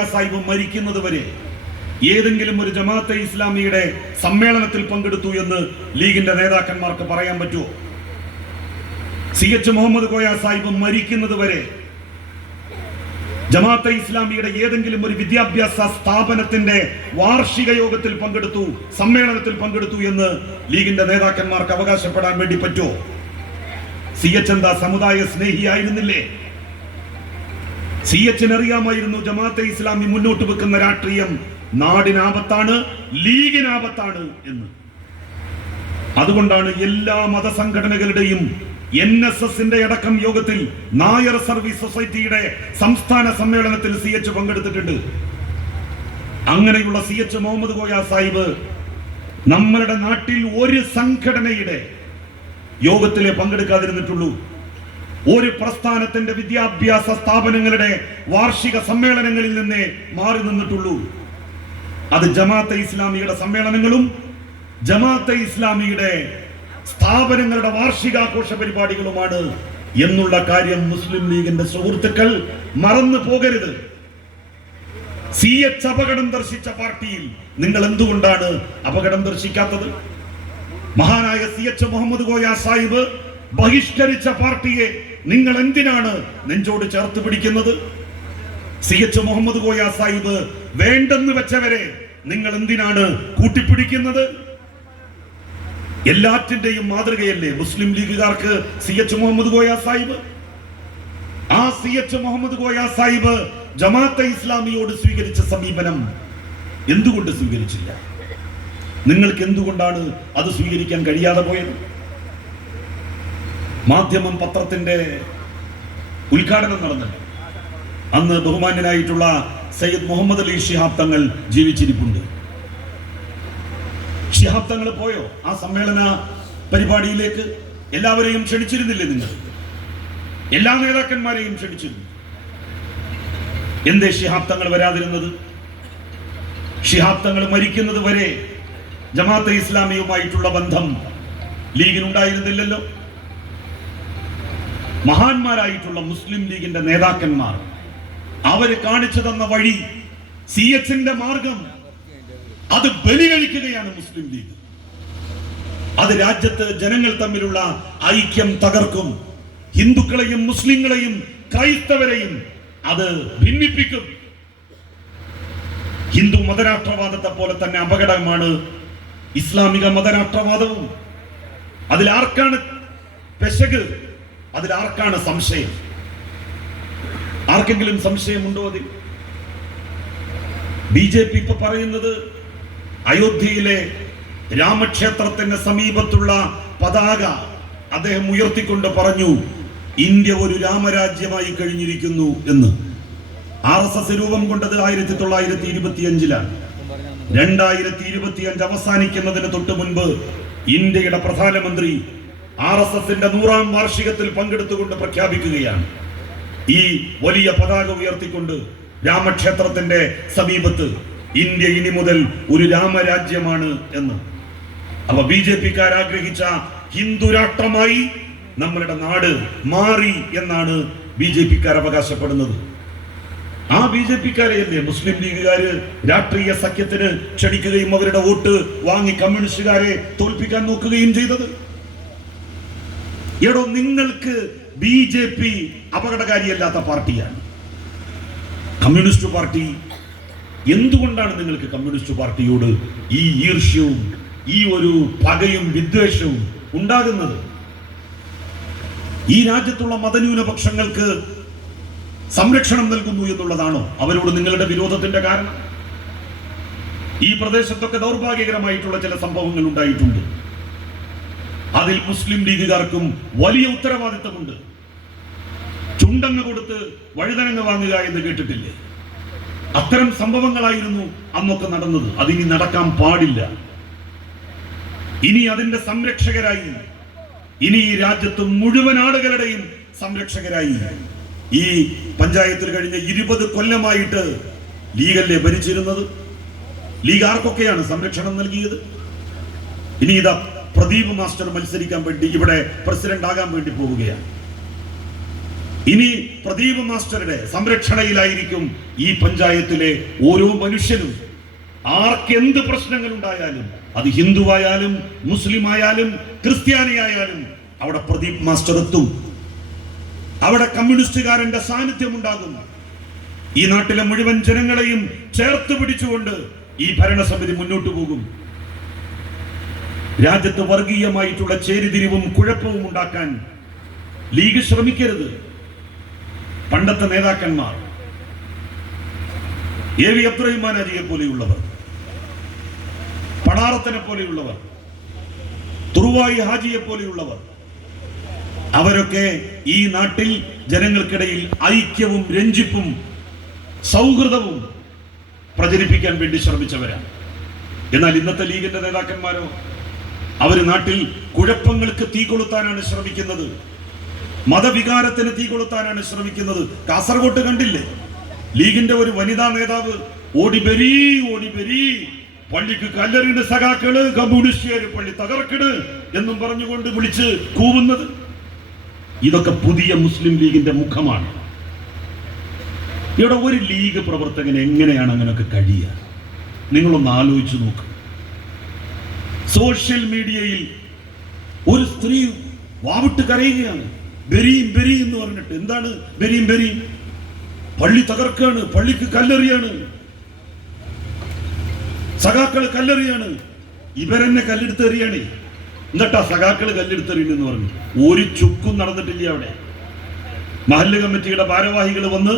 സാഹിബ് മരിക്കുന്നത് വരെ ഏതെങ്കിലും ഒരു ജമാഅത്തെ ഇസ്ലാമിയുടെ സമ്മേളനത്തിൽ പങ്കെടുത്തു എന്ന് ലീഗിന്റെ നേതാക്കന്മാർക്ക് പറയാൻ പറ്റുമോ? CH മുഹമ്മദ് കോയ സാഹിബ് മരിക്കുന്നത് വരെ ജമാഅത്തെ ഇസ്ലാമിയുടെ ഏതെങ്കിലും ഒരു വിദ്യാഭ്യാസ സ്ഥാപനത്തിന്റെ വാർഷിക യോഗത്തിൽ പങ്കെടുത്തു, സമ്മേളനത്തിൽ പങ്കെടുത്തു എന്ന് ലീഗിന്റെ നേതാക്കന്മാർക്ക് അവകാശപ്പെടാൻ വേണ്ടി പറ്റുമോ? CH എന്താ സമുദായ സ്നേഹിയായിരുന്നില്ലേ? CH അറിയാമായിരുന്നു ജമാഅത്തെ ഇസ്ലാമി മുന്നോട്ട് വെക്കുന്ന രാഷ്ട്രീയം നാടിനാപത്താണ്, ലീഗിനാപത്താണ് എന്ന്. അതുകൊണ്ടാണ് എല്ലാ മതസംഘടനകളുടെയും NSSന്റെ അടക്കം യോഗത്തിൽ നായർ സർവീസ് സൊസൈറ്റിയുടെ സംസ്ഥാന സമ്മേളനത്തിൽ CH പങ്കെടുത്തിട്ടുണ്ട്. അങ്ങനെയുള്ള CH മുഹമ്മദ് കോയ സാഹിബ് നമ്മളുടെ നാട്ടിൽ ഒരു സംഘടനയുടെ യോഗത്തിലെ പങ്കെടുക്കാതിരുന്നിട്ടുള്ളൂ. ഒരു പ്രസ്ഥാനത്തിന്റെ വിദ്യാഭ്യാസ സ്ഥാപനങ്ങളുടെ വാർഷിക സമ്മേളനങ്ങളിൽ നിന്നേ മാറി നിന്നിട്ടുള്ളൂ. അത് ജമാഅത്തെ ഇസ്ലാമിയുടെ സമ്മേളനങ്ങളും ജമാഅത്തെ ഇസ്ലാമിയുടെ സ്ഥാപനങ്ങളുടെ വാർഷികാഘോഷ പരിപാടികളുമാണ് എന്നുള്ള കാര്യം മുസ്ലിം ലീഗിന്റെ സുഹൃത്തുക്കൾ മറന്നു പോകരുത്. CH അപകടം ദർശിച്ച പാർട്ടിയിൽ നിങ്ങൾ എന്തുകൊണ്ടാണ് അപകടം ദർശിക്കാത്തത്? മഹാനായ CH മുഹമ്മദ് കോയ സാഹിബ് ബഹിഷ്കരിച്ച പാർട്ടിയെ നിങ്ങൾ എന്തിനാണ് നെഞ്ചോട് ചേർത്ത് പിടിക്കുന്നത്? CH മുഹമ്മദ് കോയ സാഹിബ് വേണ്ടെന്ന് വെച്ചവരെ നിങ്ങൾ എന്തിനാണ് കൂട്ടിപ്പിടിക്കുന്നത്? എല്ലാറ്റിന്റെയും മാതൃകയല്ലേ മുസ്ലിം ലീഗുകാർക്ക് CH മുഹമ്മദ് കോയ സാഹിബ്? ആ CH മുഹമ്മദ് കോയ സാഹിബ് ജമാഅത്തെ ഇസ്ലാമിയോട് സ്വീകരിച്ച സമീപനം എന്തുകൊണ്ട് സ്വീകരിച്ചില്ല? നിങ്ങൾക്ക് എന്തുകൊണ്ടാണ് അത് സ്വീകരിക്കാൻ കഴിയാതെ പോയത്? മാധ്യമം പത്രത്തിന്റെ ഉദ്ഘാടനം നടന്നല്ലോ. അന്ന് ബഹുമാന്യനായിട്ടുള്ള സയ്യിദ് മുഹമ്മദ് അലി ശിഹാബ് തങ്ങൾ ജീവിച്ചിരിപ്പുണ്ട്. ശിഹാബ് തങ്ങൾ പോയോ ആ സമ്മേളന പരിപാടിയിലേക്ക്? എല്ലാവരെയും ക്ഷണിച്ചിരുന്നില്ലേ നിങ്ങൾ? എല്ലാ നേതാക്കന്മാരെയും ക്ഷണിച്ചിരുന്നു. എന്തേ ശിഹാബ് തങ്ങൾ വരാതിരുന്നത്? ശിഹാബ് തങ്ങൾ മരിക്കുന്നത് വരെ ജമാഅത്തെ ഇസ്ലാമിയുമായിട്ടുള്ള ബന്ധം ലീഗിനുണ്ടായിരുന്നില്ലല്ലോ. മഹാന്മാരായിട്ടുള്ള മുസ്ലിം ലീഗിന്റെ നേതാക്കന്മാർ അവര് കാണിച്ചു തന്ന വഴി, CHന്റെ മാർഗം, അത് ബലി കഴിക്കുകയാണ് മുസ്ലിം ലീഗ്. അത് രാജ്യത്ത് ജനങ്ങൾ തമ്മിലുള്ള ഐക്യം തകർക്കും. ഹിന്ദുക്കളെയും മുസ്ലിങ്ങളെയും ക്രൈസ്തവരെയും അത് ഭിന്നിപ്പിക്കും. ഹിന്ദു മതരാഷ്ട്രവാദത്തെ പോലെ തന്നെ അപകടമാണ് ഇസ്ലാമിക മതരാഷ്ട്രവാദവും. അതിലാർക്കാണ് പെശക്? അതിലാർക്കാണ് സംശയം? ആർക്കെങ്കിലും സംശയമുണ്ടോ അതിൽ? BJP ഇപ്പൊ പറയുന്നത് അയോധ്യയിലെ രാമക്ഷേത്രത്തിന് സമീപത്തുള്ള പതാക അദ്ദേഹം ഉയർത്തിക്കൊണ്ട് പറഞ്ഞു, ഇന്ത്യ ഒരു രാമരാജ്യമായി കഴിഞ്ഞിരിക്കുന്നു എന്ന്. RSS രൂപം കൊണ്ടത് 1925-ലാണ്. 2025 അവസാനിക്കുന്നതിന് തൊട്ട് മുൻപ് ഇന്ത്യയുടെ പ്രധാനമന്ത്രി RSSന്റെ 100ാം വാർഷികത്തിൽ പങ്കെടുത്തുകൊണ്ട് പ്രഖ്യാപിക്കുകയാണ്, ഈ വലിയ പതാക ഉയർത്തിക്കൊണ്ട് രാമക്ഷേത്രത്തിന്റെ സമീപത്ത് ഇന്ത്യ ഇനി മുതൽ ഒരു രാമരാജ്യമാണ് എന്ന്. അപ്പൊ BJPക്കാർ ആഗ്രഹിച്ച ഹിന്ദു രാഷ്ട്രമായി നമ്മളുടെ നാട് മാറി എന്നാണ് BJPക്കാർ അവകാശപ്പെടുന്നത്. ആ BJPക്കാരെയല്ലേ മുസ്ലിം ലീഗുകാര് രാഷ്ട്രീയ സഖ്യത്തിന് ക്ഷണിക്കുകയും അവരുടെ വോട്ട് വാങ്ങി കമ്മ്യൂണിസ്റ്റുകാരെ തോൽപ്പിക്കാൻ നോക്കുകയും ചെയ്തത്? എടോ, നിങ്ങൾക്ക് BJP അപകടകാരിയല്ലാത്ത പാർട്ടിയാണ്. കമ്മ്യൂണിസ്റ്റ് പാർട്ടി, എന്തുകൊണ്ടാണ് നിങ്ങൾക്ക് കമ്മ്യൂണിസ്റ്റ് പാർട്ടിയോട് ഈ ഈർഷ്യവും ഈ ഒരു പകയും വിദ്വേഷവും ഉണ്ടാകുന്നത്? ഈ രാജ്യത്തുള്ള മതന്യൂനപക്ഷങ്ങൾക്ക് സംരക്ഷണം നൽകുന്നു എന്നുള്ളതാണോ അവരോട് നിങ്ങളുടെ വിരോധത്തിന്റെ കാരണം? ഈ പ്രദേശത്തൊക്കെ ദൗർഭാഗ്യകരമായിട്ടുള്ള ചില സംഭവങ്ങൾ ഉണ്ടായിട്ടുണ്ട്. അതിൽ മുസ്ലിം ലീഗുകാർക്കും വലിയ ഉത്തരവാദിത്തമുണ്ട്. ചുണ്ടങ്ങ് കൊടുത്ത് വഴുതനങ്ങ വാങ്ങുക എന്ന് കേട്ടിട്ടില്ലേ? അത്തരം സംഭവങ്ങളായിരുന്നു അന്നൊക്കെ നടന്നത്. അതിനി നടക്കാൻ പാടില്ല. ഇനി അതിന്റെ സംരക്ഷകരായി, ഇനി ഈ രാജ്യത്ത് മുഴുവൻ ആളുകളുടെയും സംരക്ഷകരായി, ഈ പഞ്ചായത്തിൽ കഴിഞ്ഞ 20 കൊല്ലമായിട്ട് ലീഗല്ലേ ഭരിച്ചിരുന്നത്? ലീഗ് ആർക്കൊക്കെയാണ് സംരക്ഷണം നൽകിയത്? ഇനി ഇതാ പ്രദീപ് മാസ്റ്റർ മത്സരിക്കാൻ വേണ്ടി ഇവിടെ പ്രസിഡന്റ് ആകാൻ വേണ്ടി പോവുകയാണ്. ഇനി പ്രദീപ് മാസ്റ്ററുടെ സംരക്ഷണയിലായിരിക്കും ഈ പഞ്ചായത്തിലെ ഓരോ മനുഷ്യനും. ആർക്കെന്ത് പ്രശ്നങ്ങൾ ഉണ്ടായാലും, അത് ഹിന്ദുവായാലും മുസ്ലിം ആയാലും ക്രിസ്ത്യാനിയായാലും, അവിടെ പ്രദീപ് മാസ്റ്റർ എത്തും. അവിടെ കമ്മ്യൂണിസ്റ്റുകാരന്റെ സാന്നിധ്യം ഉണ്ടാകും. ഈ നാട്ടിലെ മുഴുവൻ ജനങ്ങളെയും ചേർത്ത് പിടിച്ചുകൊണ്ട് ഈ ഭരണസമിതി മുന്നോട്ട് പോകും. രാജ്യത്ത് വർഗീയമായിട്ടുള്ള ചേരിതിരിവും കുഴപ്പവും ഉണ്ടാക്കാൻ ലീഗ് ശ്രമിക്കരുത്. പണ്ടത്തെ നേതാക്കന്മാർ, എ.വി. അബ്ദുറഹിമാനാജിയെ പോലെയുള്ളവർ, പടാറത്തിനെ പോലെയുള്ളവർ, തുറുവായി ഹാജിയെ പോലെയുള്ളവർ, അവരൊക്കെ ഈ നാട്ടിൽ ജനങ്ങൾക്കിടയിൽ ഐക്യവും രഞ്ജിപ്പും സൗഹൃദവും പ്രചരിപ്പിക്കാൻ വേണ്ടി ശ്രമിച്ചവരാണ്. എന്നാൽ ഇന്നത്തെ ലീഗിന്റെ നേതാക്കന്മാരോ, അവര് നാട്ടിൽ കുഴപ്പങ്ങൾക്ക് തീ കൊളുത്താനാണ് ശ്രമിക്കുന്നത്, മതവികാരത്തിന് തീ കൊളുത്താനാണ് ശ്രമിക്കുന്നത്. കാസർഗോട്ട് കണ്ടില്ലേ, ലീഗിന്റെ ഒരു വനിതാ നേതാവ് ഓടിബെരി പള്ളിക്ക് കല്ലെറിന് സഖാക്കള്, കമ്മ്യൂണിസ്റ്റുകാര് പള്ളി തകർക്കിട് എന്നും പറഞ്ഞുകൊണ്ട് വിളിച്ച് കൂവുന്നത്. ഇതൊക്കെ പുതിയ മുസ്ലിം ലീഗിന്റെ മുഖമാണ്. ഇവിടെ ഒരു ലീഗ് പ്രവർത്തകന് എങ്ങനെയാണ് അങ്ങനെയൊക്കെ കഴിയുക? നിങ്ങളൊന്ന് ആലോചിച്ചു നോക്ക്. സോഷ്യൽ മീഡിയയിൽ ഒരു സ്ത്രീ വാവിട്ട് കരയുകയാണ്, ബെരീം എന്ന് പറഞ്ഞിട്ട്. എന്താണ് ബെരീം? പള്ളി തകർക്കാണ്, പള്ളിക്ക് കല്ലെറിയാണ്, സഖാക്കൾ കല്ലെറിയാണ്. ഇവരെന്നെ കല്ലെടുത്തെറിയാണ്. എന്നിട്ടാ സഖാക്കൾ കല്ലെടുത്തെറിയുന്നെന്ന് പറഞ്ഞു. ഒരു ചുക്കും നടന്നിട്ടില്ല അവിടെ. മഹല്ല് കമ്മിറ്റിയുടെ ഭാരവാഹികൾ വന്ന്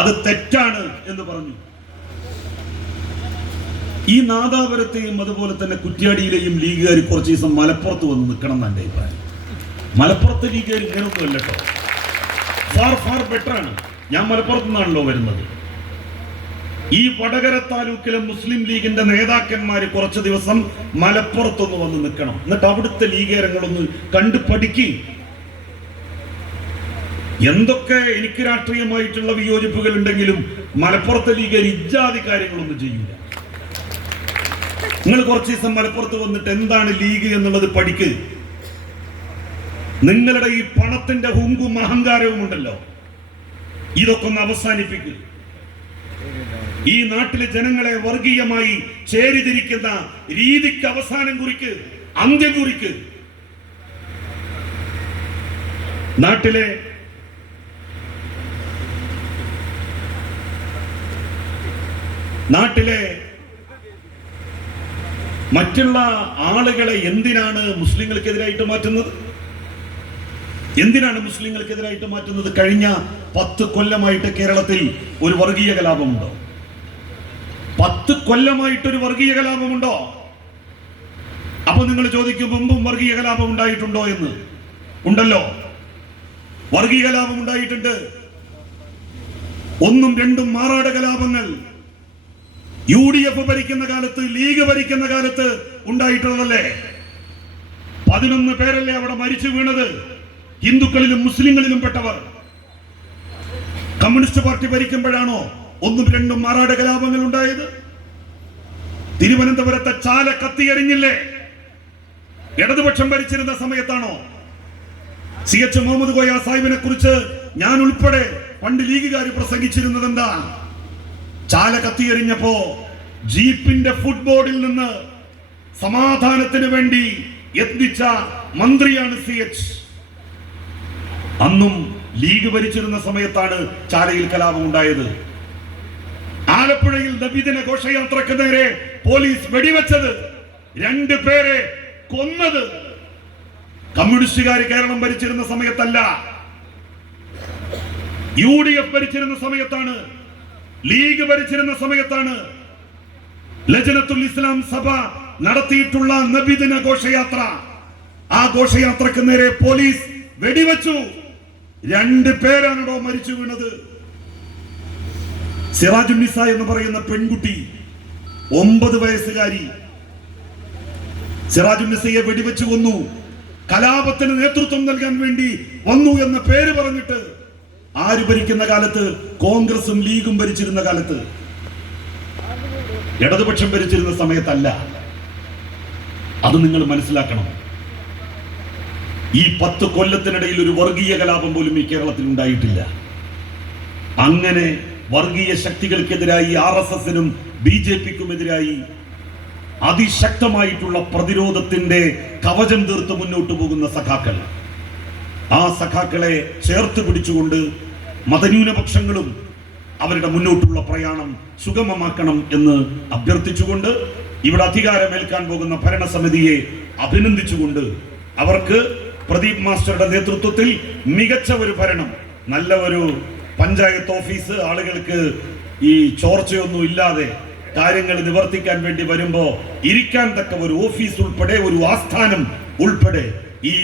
അത് തെറ്റാണ് എന്ന് പറഞ്ഞു. ഈ നാദാപുരത്തെയും അതുപോലെ തന്നെ കുറ്റ്യാടിയിലെയും ലീഗുകാർ കുറച്ച് ദിവസം മലപ്പുറത്ത് വന്ന് നിൽക്കണം എന്ന് എൻ്റെ അഭിപ്രായം. മലപ്പുറത്തെ ലീഗുകാർ ഇങ്ങനൊന്നും അല്ല കേട്ടോ, ഫാർ ബെറ്റർ ആണ്. ഞാൻ മലപ്പുറത്തു നിന്നാണല്ലോ വരുന്നത്. ഈ വടകര താലൂക്കിലെ മുസ്ലിം ലീഗിന്റെ നേതാക്കന്മാര് കുറച്ച് ദിവസം മലപ്പുറത്തൊന്ന് വന്ന് നിൽക്കണം. എന്നിട്ട് അവിടുത്തെ ലീഗേരങ്ങളൊന്ന് കണ്ടു പഠിക്കും. എന്തൊക്കെ എനിക്ക് രാഷ്ട്രീയമായിട്ടുള്ള വിയോജിപ്പുകൾ ഉണ്ടെങ്കിലും മലപ്പുറത്തെ ലീഗർ ഇജാതി കാര്യങ്ങളൊന്നും ചെയ്യൂല. നിങ്ങൾ കുറച്ച് ദിവസം മലപ്പുറത്ത് വന്നിട്ട് എന്താണ് ലീഗ് എന്നുള്ളത് പഠിക്ക്. നിങ്ങളുടെ ഈ പണത്തിന്റെ ഹുങ്കും അഹങ്കാരവും ഉണ്ടല്ലോ, ഇതൊക്കെ ഒന്ന് അവസാനിപ്പിക്കുക. ഈ നാട്ടിലെ ജനങ്ങളെ വർഗീയമായി ചേരിതിരിക്കുന്ന രീതിക്ക് അവസാനം കുറിക്ക്, അന്ത്യം കുറിക്ക്. നാട്ടിലെ മറ്റുള്ള ആളുകളെ എന്തിനാണ് മുസ്ലിങ്ങൾക്കെതിരായിട്ട് മാറ്റുന്നത്? കഴിഞ്ഞ 10 കൊല്ലമായിട്ട് കേരളത്തിൽ ഒരു വർഗീയ കലാപമുണ്ടോ? 10 കൊല്ലമായിട്ടൊരു വർഗീയ കലാപമുണ്ടോ? അപ്പൊ നിങ്ങൾ ചോദിക്കും, മുമ്പും വർഗീയ കലാപം ഉണ്ടായിട്ടുണ്ടോ എന്ന്. ഉണ്ടല്ലോ, വർഗീയ കലാപം ഉണ്ടായിട്ടുണ്ട്. 1ഉം 2ഉം മാറാട് കലാപങ്ങൾ UDF ഭരിക്കുന്ന കാലത്ത്, ലീഗ് ഭരിക്കുന്ന കാലത്ത് ഉണ്ടായിട്ടുള്ളതല്ലേ? 11 പേരല്ലേ അവിടെ മരിച്ചു വീണത്, ഹിന്ദുക്കളിലും മുസ്ലിങ്ങളിലും പെട്ടവർ. കമ്മ്യൂണിസ്റ്റ് പാർട്ടി ഭരിക്കുമ്പോഴാണോ 1ഉം 2ഉം മാറാട് കലാപങ്ങൾ ഉണ്ടായത്? തിരുവനന്തപുരത്തെ ചാല കത്തിയെറിഞ്ഞില്ലേ? ഇടതുപക്ഷം ഭരിച്ചിരുന്ന സമയത്താണോ? CH മുഹമ്മദ് കോയ സാഹിബിനെ കുറിച്ച് ഞാൻ ഉൾപ്പെടെ പണ്ട് ലീഗുകാർ പ്രസംഗിച്ചിരുന്നത് എന്താ? ചാല കത്തിയെറിഞ്ഞപ്പോ ജീപ്പിന്റെ ഫുട്ബോർഡിൽ നിന്ന് സമാധാനത്തിന് വേണ്ടി എത്തിച്ച മന്ത്രിയാണ് CH. അന്നും ലീഗ് ഭരിച്ചിരുന്ന സമയത്താണ് ചാലയിൽ കലാപം ഉണ്ടായത്. ആലപ്പുഴയിൽ നബിദിന ഘോഷയാത്രക്ക് നേരെ പോലീസ് വെടിവെച്ചത്, 2 പേരെ കൊന്നത് കമ്മ്യൂണിസ്റ്റുകാർ കേരളം ഭരിച്ചിരുന്ന സമയത്തല്ല, UDF ഭരിച്ചിരുന്ന സമയത്താണ്, ലീഗ് ഭരിച്ചിരുന്ന സമയത്താണ്. ലജനത്തുൽ ഇസ്ലാം സഭ നടത്തിയിട്ടുള്ള നബിദിന ഘോഷയാത്ര, ആ ഘോഷയാത്രക്ക് നേരെ പോലീസ് വെടിവെച്ചു. 2 പേരാണോ മരിച്ചു വീണത്? സിറാജുന്നിസ എന്ന് പറയുന്ന പെൺകുട്ടി, 9 വയസ്സുകാരി, സിറാജുന്നിസയെ വെടിവെച്ചു കൊന്നു. കലാപത്തിന് നേതൃത്വം നൽകാൻ വേണ്ടി വന്നു എന്ന പേര് പറഞ്ഞിട്ട്. ആര് ഭരിക്കുന്ന കാലത്ത്? കോൺഗ്രസും ലീഗും ഭരിച്ചിരുന്ന കാലത്ത്, ഇടതുപക്ഷം ഭരിച്ചിരുന്ന സമയത്തല്ല. അത് നിങ്ങൾ മനസ്സിലാക്കണം. ഈ 10 കൊല്ലത്തിനിടയിൽ ഒരു വർഗീയ കലാപം പോലും ഈ കേരളത്തിൽ ഉണ്ടായിട്ടില്ല. അങ്ങനെ വർഗീയ ശക്തികൾക്കെതിരായി RSSനും BJPക്കുമെതിരായി അതിശക്തമായിട്ടുള്ള പ്രതിരോധത്തിന്റെ കവചം തീർത്ത് മുന്നോട്ട് പോകുന്ന സഖാക്കൾ, ആ സഖാക്കളെ ചേർത്ത് പിടിച്ചുകൊണ്ട് മതന്യൂനപക്ഷങ്ങളും അവരുടെ മുന്നോട്ടുള്ള പ്രയാണം സുഗമമാക്കണം എന്ന് അഭ്യർത്ഥിച്ചുകൊണ്ട് ഇവിടെ അധികാരമേൽക്കാൻ പോകുന്ന ഭരണസമിതിയെ അഭിനന്ദിച്ചുകൊണ്ട് അവർക്ക് പ്രദീപ് മാസ്റ്ററുടെ നേതൃത്വത്തിൽ മികച്ച ഒരു ഭരണം, നല്ല ഒരു പഞ്ചായത്ത് ഓഫീസ്, ആളുകൾക്ക് ഈ ചോർച്ചയൊന്നും ഇല്ലാതെ കാര്യങ്ങൾ നിവർത്തിക്കാൻ വേണ്ടി വരുമ്പോ ഇരിക്കാൻ തക്ക ഒരു ഓഫീസ് ഉൾപ്പെടെ, ഒരു ആസ്ഥാനം ഉൾപ്പെടെ, ഈ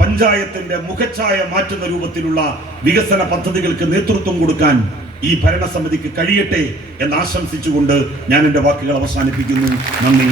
പഞ്ചായത്തിന്റെ മുഖച്ഛായ മാറ്റുന്ന രൂപത്തിലുള്ള വികസന പദ്ധതികൾക്ക് നേതൃത്വം കൊടുക്കാൻ ഈ ഭരണസമിതിക്ക് കഴിയട്ടെ എന്ന് ആശംസിച്ചുകൊണ്ട് ഞാൻ എൻ്റെ വാക്കുകൾ അവസാനിപ്പിക്കുന്നു. നന്ദി.